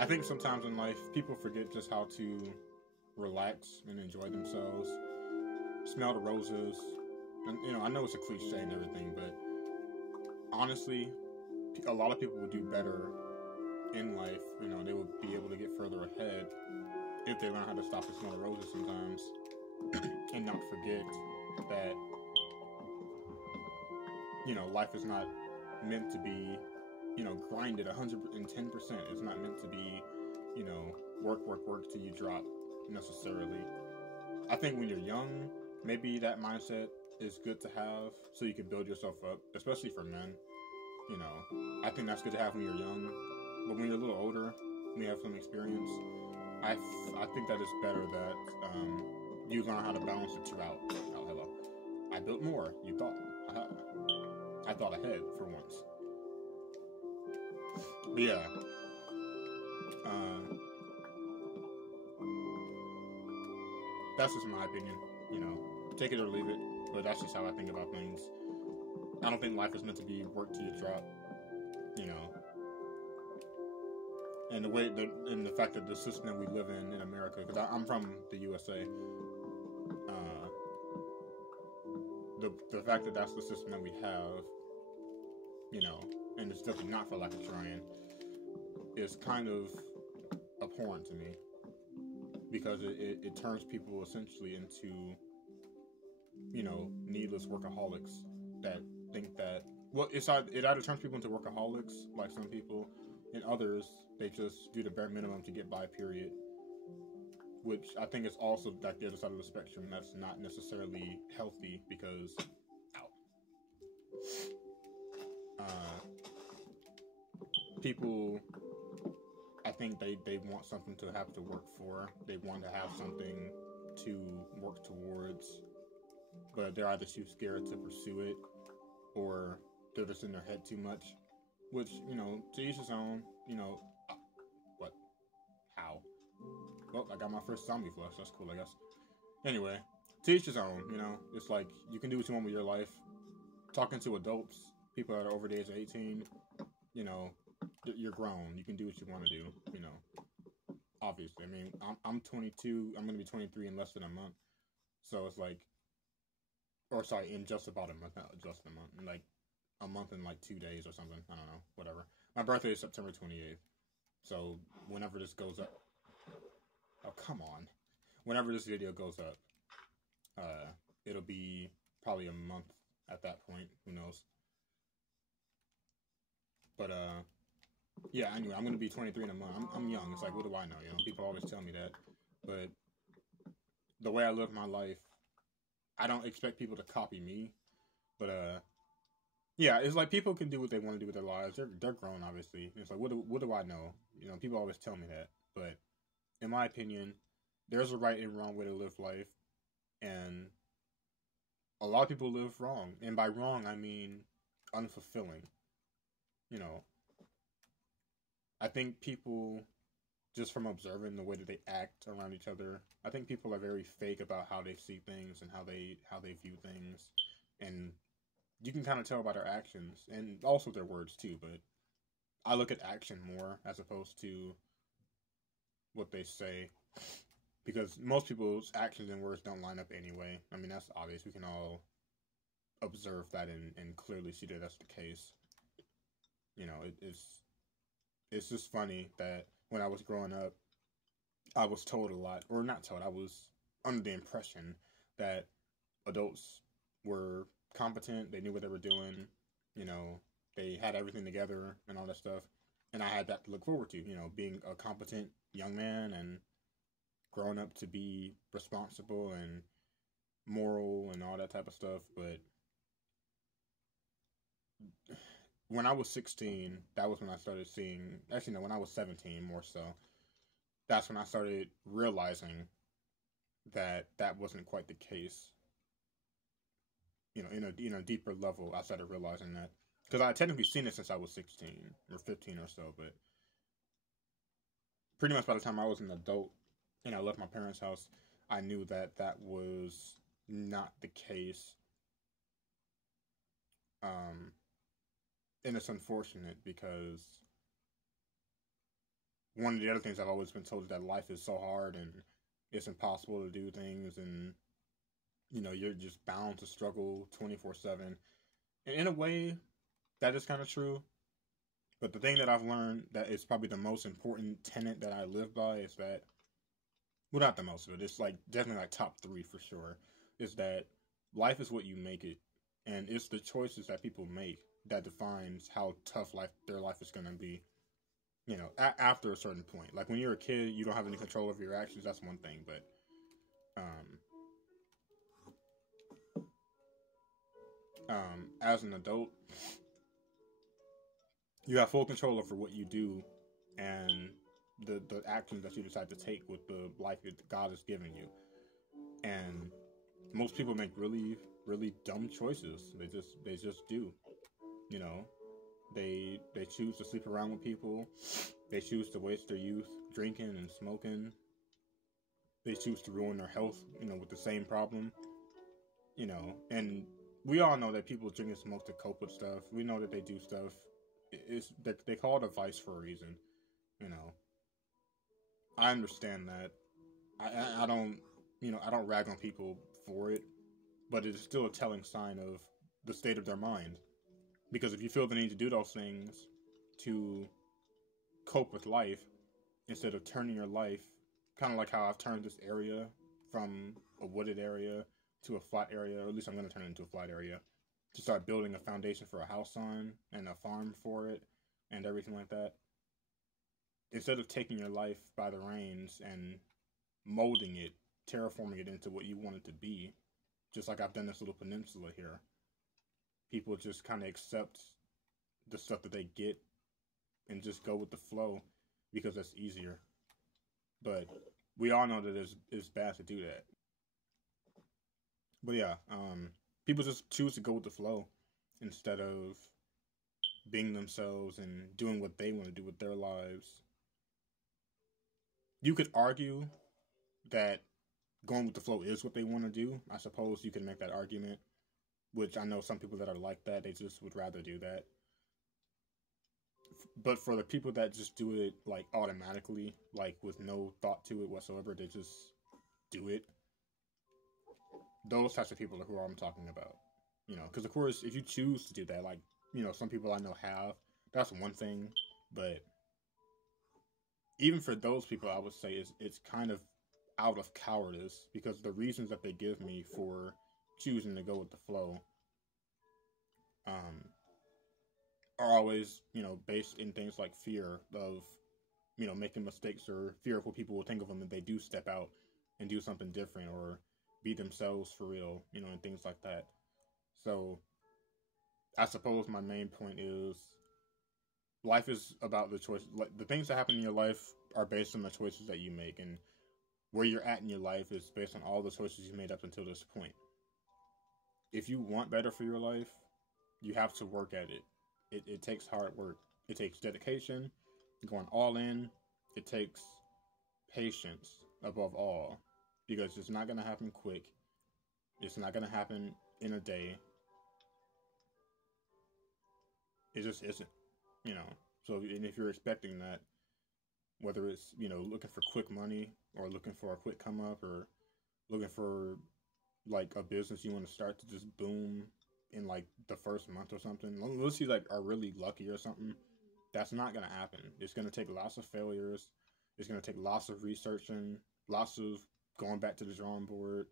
I think sometimes in life, people forget just how to relax and enjoy themselves, smell the roses. And, I know it's a cliche and everything, but honestly, a lot of people would do better in life. They would be able to get further ahead if they learn how to stop and smell the roses sometimes and not forget that, life is not meant to be, grinded 110%. It's not meant to be, work till you drop necessarily. I think when you're young, maybe that mindset is good to have so you can build yourself up, especially for men. I think that's good to have when you're young. But when you're a little older, when you have some experience, I think that it's better that you learn how to balance the two out. Oh, hello. I built more. You thought. I thought ahead for once. But yeah. That's just my opinion. Take it or leave it. But that's just how I think about things. I don't think life is meant to be work till you drop. And the fact that the system that we live in America, because I'm from the USA, the fact that that's the system that we have, and it's definitely not for lack of trying, is kind of abhorrent to me, because it turns people essentially into, needless workaholics that think that, well, it either turns people into workaholics, like some people, and others, they just do the bare minimum to get by, period. Which I think is also like the other side of the spectrum. That's not necessarily healthy because, people, I think they want something to have to work for. They want to have something to work towards, but they're either too scared to pursue it, or they're just in their head too much. Which, to each his own. What? How? Well, I got my first zombie flush. That's cool, I guess. Anyway, to each his own. It's like you can do what you want with your life. Talking to adults, people that are over the age of 18, you're grown. You can do what you want to do. Obviously. I mean, I'm 22. I'm gonna be 23 in less than a month. So it's like, or sorry, in just about a month, not just a month, like a month and like 2 days or something. I don't know, whatever. My birthday is September 28th. So whenever this goes up, oh come on, whenever this video goes up, it'll be probably a month at that point. Who knows? But yeah. Anyway, I'm gonna be 23 in a month. I'm young. It's like, what do I know? People always tell me that, but the way I live my life, I don't expect people to copy me. But yeah, it's like people can do what they want to do with their lives. They're grown, obviously. It's like, what do I know? People always tell me that. But in my opinion, there's a right and wrong way to live life. And a lot of people live wrong. And by wrong, I mean unfulfilling. I think people, just from observing the way that they act around each other, I think people are very fake about how they see things and how they view things. And you can kind of tell by their actions and also their words too, but I look at action more as opposed to what they say, because most people's actions and words don't line up anyway. I mean, that's obvious. We can all observe that and clearly see that that's the case. It's just funny that when I was growing up, I was told a lot, or not told, I was under the impression that adults were competent, they knew what they were doing, they had everything together and all that stuff. And I had that to look forward to, being a competent young man and growing up to be responsible and moral and all that type of stuff. But when I was 16, that was when I started seeing, actually no, when I was 17 more so, that's when I started realizing that that wasn't quite the case. In a deeper level, I started realizing that. Because I had technically seen it since I was 16 or 15 or so, but pretty much by the time I was an adult and I left my parents' house, I knew that that was not the case. And it's unfortunate because one of the other things I've always been told is that life is so hard and it's impossible to do things, and you're just bound to struggle 24/7. And in a way, that is kind of true. But the thing that I've learned that is probably the most important tenet that I live by is that, well, not the most of it, it's like definitely like top three for sure, is that life is what you make it. And it's the choices that people make that defines how tough their life is going to be. After a certain point. Like when you're a kid, you don't have any control over your actions. That's one thing. But as an adult, you have full control over what you do and the actions that you decide to take with the life that God has given you. And most people make really, really dumb choices. They just do. They choose to sleep around with people. They choose to waste their youth drinking and smoking. They choose to ruin their health, with the same problem. And we all know that people drink and smoke to cope with stuff. We know that they do stuff. They call it a vice for a reason. I understand that. I don't I don't rag on people for it, but it is still a telling sign of the state of their mind. Because if you feel the need to do those things to cope with life, instead of turning your life, kind of like how I've turned this area from a wooded area to a flat area, or at least I'm going to turn it into a flat area, to start building a foundation for a house on and a farm for it and everything like that. Instead of taking your life by the reins and molding it, terraforming it into what you want it to be, just like I've done this little peninsula here, people just kind of accept the stuff that they get and just go with the flow because that's easier. But we all know that it's bad to do that. But yeah, people just choose to go with the flow instead of being themselves and doing what they want to do with their lives. You could argue that going with the flow is what they want to do. I suppose you can make that argument, which I know some people that are like that, they just would rather do that. But for the people that just do it like automatically, like with no thought to it whatsoever, they just do it. Those types of people are who I'm talking about. Because of course, if you choose to do that, like, some people I know have, that's one thing. But even for those people, I would say it's kind of out of cowardice, because the reasons that they give me for choosing to go with the flow are always, based in things like fear of, making mistakes, or fear of what people will think of them if they do step out and do something different, or be themselves for real, and things like that. So I suppose my main point is life is about the choice. Like, the things that happen in your life are based on the choices that you make, and where you're at in your life is based on all the choices you made up until this point. If you want better for your life, you have to work at it. It takes hard work. It takes dedication, going all in. It takes patience above all, because it's not going to happen quick. It's not going to happen in a day. It just isn't, So, and if you're expecting that, whether it's, looking for quick money, or looking for a quick come up, or looking for like a business you want to start to just boom in like the first month or something, unless you like are really lucky or something, that's not going to happen. It's going to take lots of failures. It's going to take lots of researching, lots of going back to the drawing board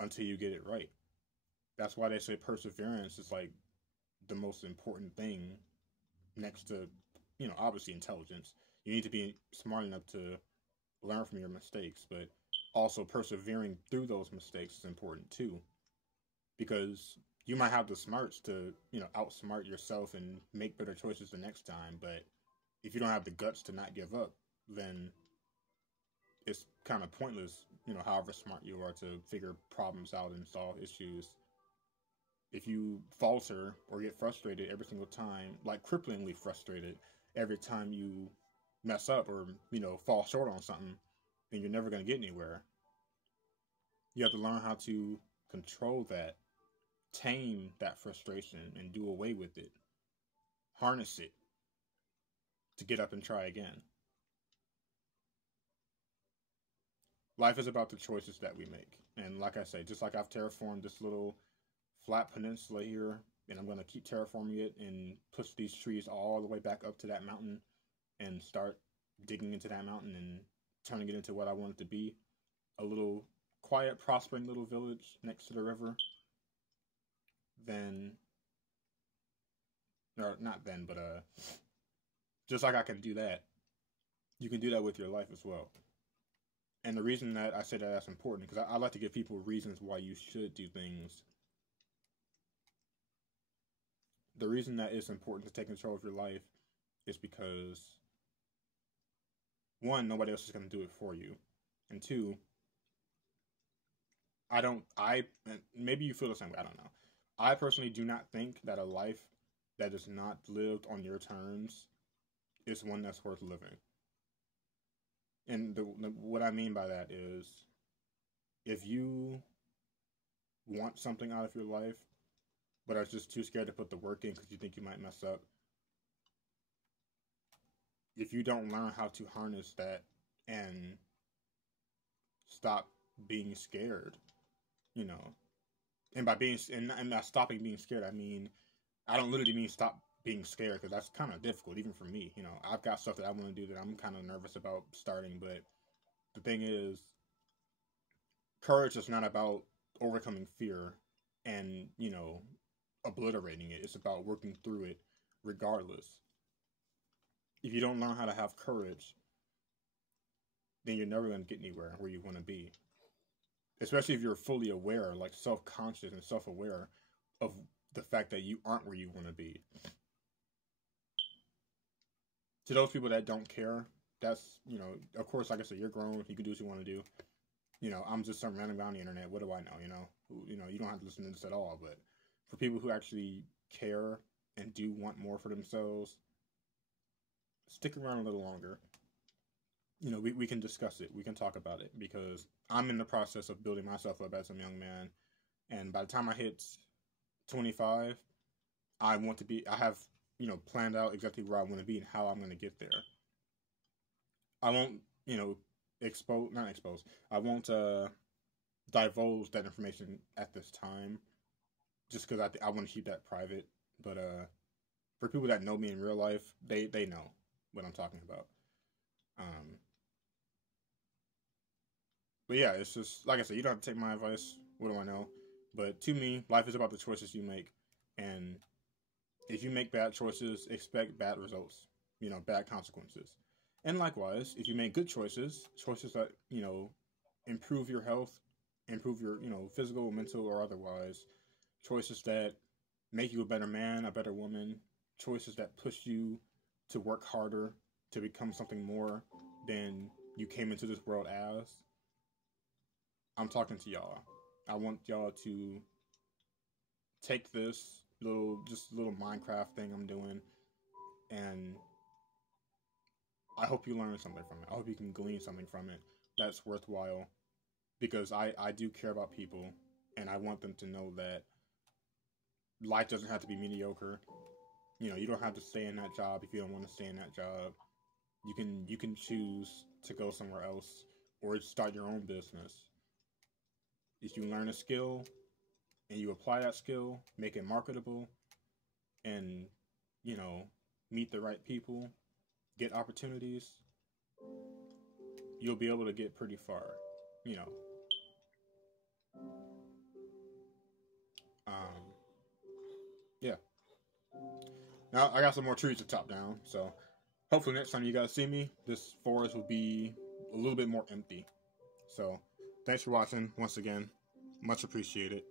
until you get it right. That's why they say perseverance is like the most important thing next to, obviously intelligence. You need to be smart enough to learn from your mistakes, but also persevering through those mistakes is important too, because you might have the smarts to, outsmart yourself and make better choices the next time, but if you don't have the guts to not give up, then it's kind of pointless, however smart you are to figure problems out and solve issues. If you falter or get frustrated every single time, like cripplingly frustrated every time you mess up, or, fall short on something, then you're never going to get anywhere. You have to learn how to control that, tame that frustration, and do away with it. Harness it to get up and try again. life is about the choices that we make. And like I say, just like I've terraformed this little flat peninsula here, and I'm going to keep terraforming it and push these trees all the way back up to that mountain and start digging into that mountain and turning it into what I want it to be. A little quiet, prospering little village next to the river. Then, or not then, but just like I can do that, you can do that with your life as well. And the reason that I say that that's important, because I like to give people reasons why you should do things. The reason that it's important to take control of your life is because, one, nobody else is going to do it for you. And two, maybe you feel the same way, I don't know. I personally do not think that a life that is not lived on your terms is one that's worth living. And what I mean by that is, if you want something out of your life, but are just too scared to put the work in because you think you might mess up, if you don't learn how to harness that and stop being scared, you know, and by being, and not stopping being scared, I mean, I don't literally mean stop being scared, because that's kind of difficult, even for me. You know, I've got stuff that I want to do that I'm kind of nervous about starting, but the thing is, courage is not about overcoming fear and, you know, obliterating it. It's about working through it regardless. If you don't learn how to have courage, then you're never going to get anywhere where you want to be. Especially if you're fully aware, like self-conscious and self-aware of the fact that you aren't where you want to be. To those people that don't care, that's, you know, of course, like I said, you're grown, you can do what you want to do. You know, I'm just some random guy on the internet, what do I know, you know, you don't have to listen to this at all, but for people who actually care and do want more for themselves, stick around a little longer. You know, we can discuss it, we can talk about it, because I'm in the process of building myself up as a young man, and by the time I hit 25, I have, you know, planned out exactly where I want to be and how I'm going to get there. I won't, you know, I won't divulge that information at this time, just because I want to keep that private. But for people that know me in real life, they know what I'm talking about. But yeah, it's just, like I said, you don't have to take my advice. What do I know? But to me, life is about the choices you make. And if you make bad choices, expect bad results, you know, bad consequences. And likewise, if you make good choices that, you know, improve your health, improve your, you know, physical, mental, or otherwise, choices that make you a better man, a better woman, choices that push you to work harder, to become something more than you came into this world as, I'm talking to y'all. I want y'all to take this little Minecraft thing I'm doing, and I hope you learn something from it. I hope you can glean something from it that's worthwhile, because I do care about people, and I want them to know that life doesn't have to be mediocre. You know, you don't have to stay in that job if you don't want to stay in that job. You can choose to go somewhere else or start your own business. If you learn a skill and you apply that skill, make it marketable, and, you know, meet the right people, get opportunities, you'll be able to get pretty far, you know. Yeah. Now, I got some more trees to chop down, so hopefully next time you guys see me, this forest will be a little bit more empty. So, thanks for watching once again. Much appreciated.